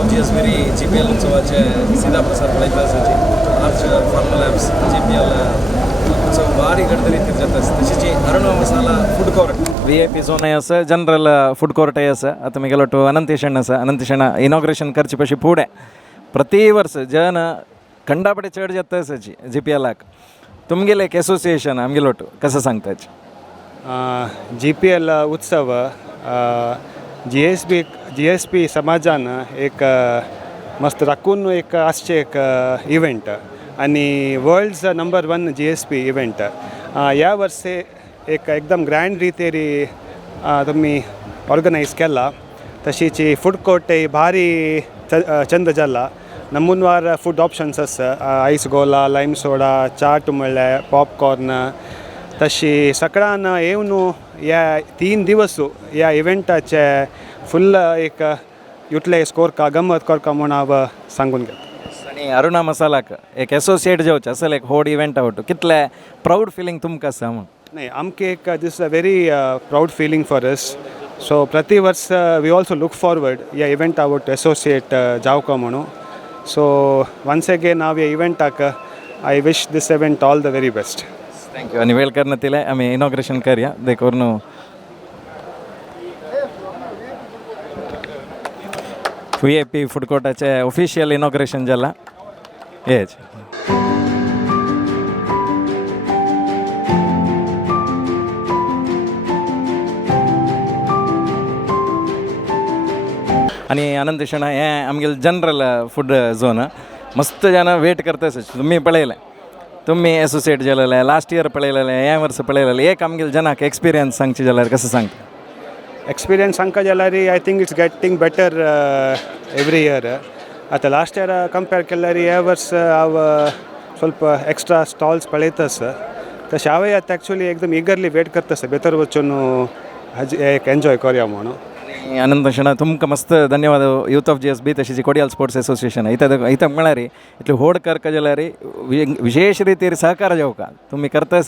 of GSB GPL उत्सवाचे सीधा प्रसार पळयता आसाची आर्च फार्मल ॲप्स GPL उत्सव भारी गडदरीत जाता तशीच अरुणा मसाला फूड कोर्ट VIP झोन आसा जनरल फूड कोर्ट आसा आता मी गेलो तो अनंतेशण आसा अनंतेशण इनॉग्रेशन करचे पशी फुडें प्रति वर्ष जन खंडापडे चड जाता आसाची GPLाक तुमगेले एक एसोसिएशन आमगेलो कसं सांगताच GPL उत्सव GSP समाजान एक मस्त राखून एक आसचे एक इव्हेंट आणि वर्ल्ड्स नंबर 1 GSP इव्हेंट या वर्षे एक एकदम ग्रँड रितेरी तुम्ही ऑर्गनायज केला तशीची फूड कोर्ट भारी चंद जाला नमुनवार फूड ऑप्शन्स आसा आईस गोला लाईम सोडा चाट म्हणले पॉपकॉर्न तशी सगळ्यान येवन या 3 दिवस या इव्हेंटाचे फुल एक युटिलायज कोरका गमत कोरका म्हणून हांव सांगून घेता आणि अरुणा मसालाक एक एसोसिएट जेवचे असल एक व्हड इव्हेंट आवट कितले प्राऊड फिलींग तुमकां आसा म्हण नाही आमके एक दिस a very proud feeling for us so प्रति वर्ष वी ऑल्सो लूक फॉरवर्ड या इव्हेंट आवट एसोसिएट जावका म्हणून सो वन्स अगेन हांव या इव्हेंटाक I wish this event all the very best thank you आणि वेळ करण्यात दिले आम्ही इनॉग्रेशन करूया देखून VIP फूड कोर्टाचे ऑफिशियल इनॉग्रेशन जाला हेच आणि अनंतेशण हे आमगेल जनरल फूड झोन मस्त जन वेट करता तुम्ही पळयलें तुम्ही एसोसिएट जालेले लास्ट इयर पळयलेले हे वर्स पळयलेले एक आमगेल जनाक एक्सपिरियन्स सांगचे जाल्यार कसं सांगता एक्सपिरियन्स सांगता जाल्यार I think it's getting better every year आतां लास्ट इयर कंपेर केल्यार हे वर्स हांव ಸ್ವಲ್ಪ एक्स्ट्रा स्टॉल्स पळयतास तशें हांवें आतां एक्चुली एकदम इगरली वेट करतास भितर वचून एक एन्जॉय करूया म्हणून अनंतशणा तुमकां मस्त धन्यवाद यूथ ऑफ GSB तशीच कोडियाल स्पोर्ट्स असोसिएशन इथं म्हळ्यार इतले व्हड करता जाल्यार विशेष रितीर सहकार जेवका तुम्ही करता